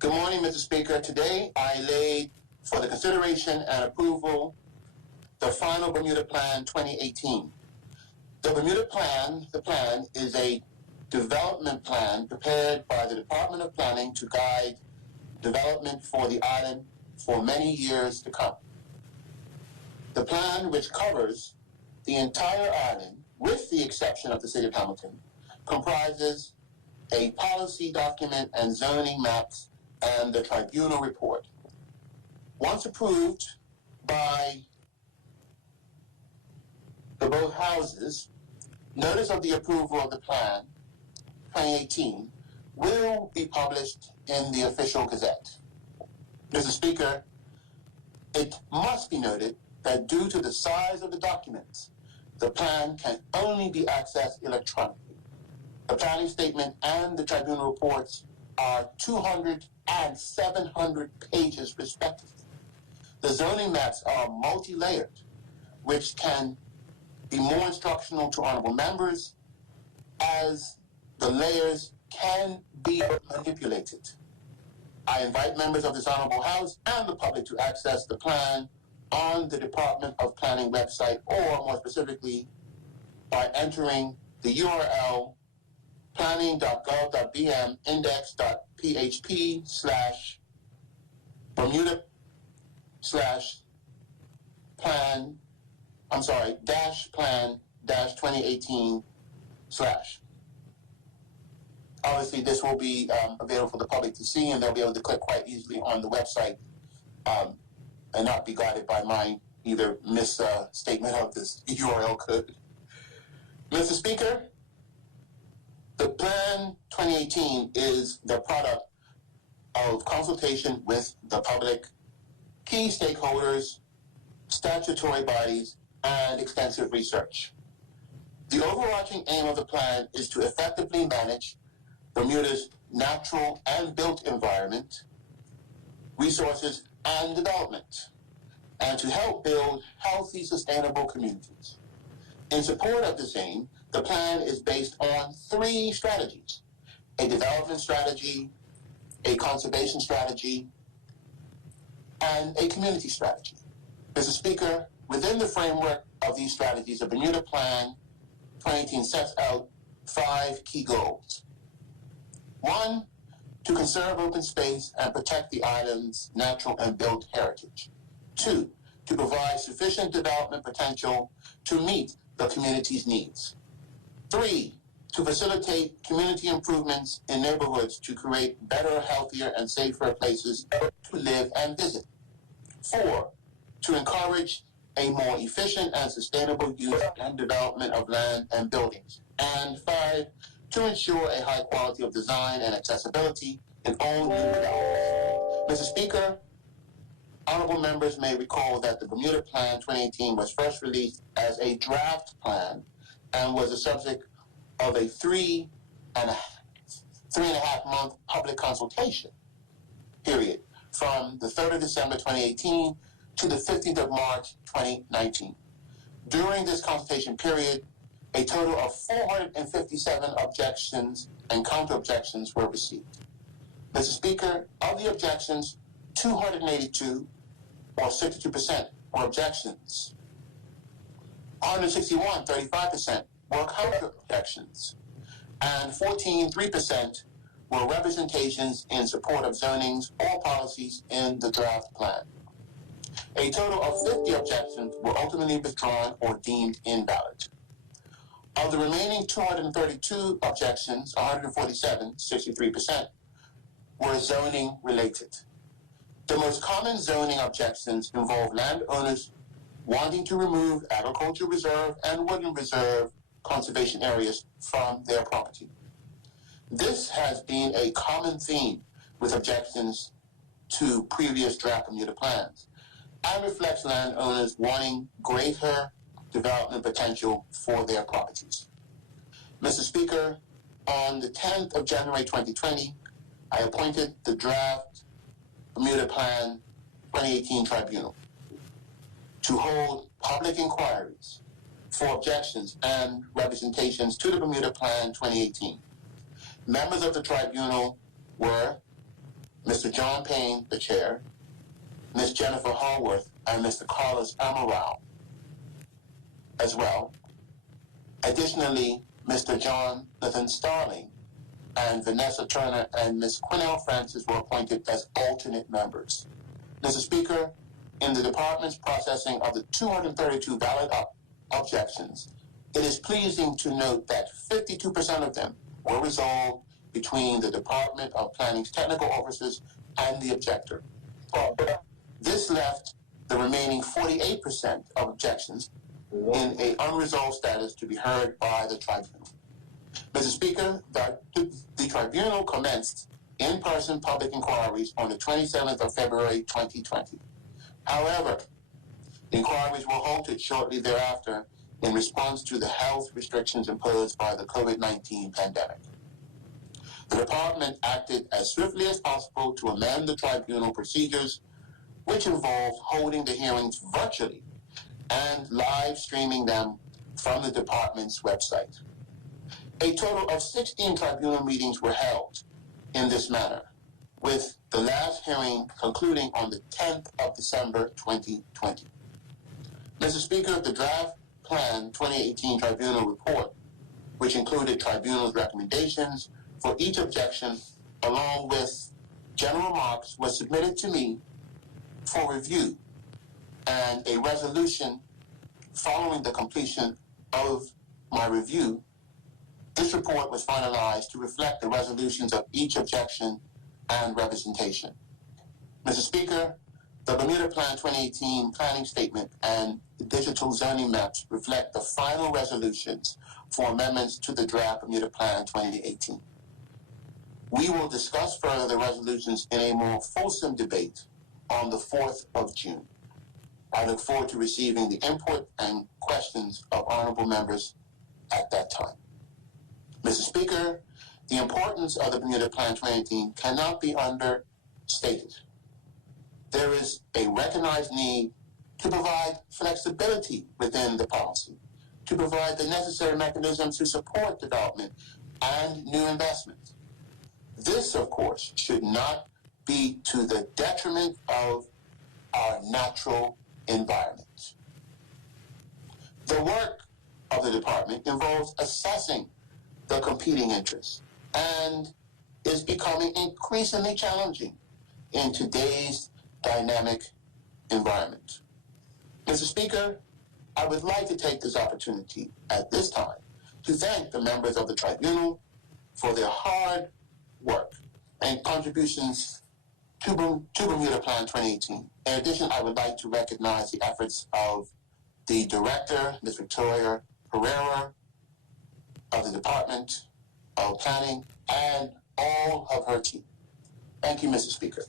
Good morning, Mr. Speaker. Today I laid for the consideration and approval the final Bermuda Plan 2018. The Bermuda Plan, the plan is a development plan prepared by the Department of Planning to guide development for the island for many years to come. The plan, which covers the entire island, with the exception of the city of Hamilton, comprises a policy document and zoning maps and the tribunal report. Once approved by the both houses, notice of the approval of the plan 2018 will be published in the official gazette. Mr. Speaker, it must be noted that due to the size of the documents, the plan can only be accessed electronically. The planning statement and the tribunal reports are 200 and 700 pages respectively. The zoning maps are multi-layered, which can be more instructional to honorable members as the layers can be manipulated. I invite members of this honorable house and the public to access the plan on the Department of Planning website, or more specifically by entering the URL planning.gov.bm index.php/Bermuda -plan 2018 /. Obviously, this will be available for the public to see, and they'll be able to click quite easily on the website and not be guided by my either misstatement of this URL code. Mr. Speaker, the Plan 2018 is the product of consultation with the public, key stakeholders, statutory bodies, and extensive research. The overarching aim of the plan is to effectively manage Bermuda's natural and built environment, resources, and development, and to help build healthy, sustainable communities. In support of this aim, the plan is based on 3 strategies: a development strategy, a conservation strategy, and a community strategy. Mr. Speaker, within the framework of these strategies, the Bermuda Plan 2018 sets out 5 key goals. 1, to conserve open space and protect the island's natural and built heritage. 2, to provide sufficient development potential to meet the community's needs. 3, to facilitate community improvements in neighborhoods to create better, healthier, and safer places to live and visit. 4, to encourage a more efficient and sustainable use and development of land and buildings. And 5, to ensure a high quality of design and accessibility in all new developments. Mr. Speaker, honorable members may recall that the Bermuda Plan 2018 was first released as a draft plan and was the subject of a 3.5 month public consultation period from the 3rd of December 2018 to the 15th of March 2019. During this consultation period, a total of 457 objections and counter-objections were received. Mr. Speaker, of the objections, 282, or 62%, were objections. 161, 35%, were counter-objections, and 3% were representations in support of zonings or policies in the draft plan. A total of 50 objections were ultimately withdrawn or deemed invalid. Of the remaining 232 objections, 147, 63%, were zoning related. The most common zoning objections involve landowners wanting to remove agriculture reserve and woodland reserve conservation areas from their property. This has been a common theme with objections to previous draft Bermuda plans and reflects landowners wanting greater development potential for their properties. Mr. Speaker, on the 10th of January 2020, I appointed the draft Bermuda Plan 2018 Tribunal to hold public inquiries for objections and representations to the Bermuda Plan 2018. Members of the tribunal were Mr. John Payne, the chair, Ms. Jennifer Hallworth, and Mr. Carlos Amaral as well. Additionally, Mr. Jonathan Starling and Vanessa Turner and Ms. Quinnell Francis were appointed as alternate members. Mr. Speaker, in the department's processing of the 232 valid objections, it is pleasing to note that 52% of them were resolved between the Department of Planning's technical officers and the objector. This left the remaining 48% of objections in an unresolved status to be heard by the tribunal. Mr. Speaker, the tribunal commenced in-person public inquiries on the 27th of February 2020. However, inquiries were halted shortly thereafter in response to the health restrictions imposed by the COVID-19 pandemic. The department acted as swiftly as possible to amend the tribunal procedures, which involved holding the hearings virtually and live streaming them from the department's website. A total of 16 tribunal meetings were held in this manner, with the last hearing concluding on the 10th of December 2020. Mr. Speaker, the draft Plan 2018 Tribunal Report, which included tribunal's recommendations for each objection, along with general remarks, was submitted to me for review, and a resolution following the completion of my review. This report was finalized to reflect the resolutions of each objection and representation. Mr. Speaker, the Bermuda Plan 2018 planning statement and digital zoning maps reflect the final resolutions for amendments to the draft Bermuda Plan 2018. We will discuss further the resolutions in a more fulsome debate on the 4th of June. I look forward to receiving the input and questions of honorable members at that time. Mr. Speaker, the importance of the Bermuda Plan 2018 cannot be understated. There is a recognized need to provide flexibility within the policy, to provide the necessary mechanisms to support development and new investment. This, of course, should not be to the detriment of our natural environment. The work of the department involves assessing the competing interests and is becoming increasingly challenging in today's dynamic environment. Mr. Speaker, I would like to take this opportunity at this time to thank the members of the tribunal for their hard work and contributions to Bermuda Plan 2018. In addition, I would like to recognize the efforts of the director, Ms. Victoria Pereira, of the Department of Planning, and all of her team. Thank you, Mr. Speaker.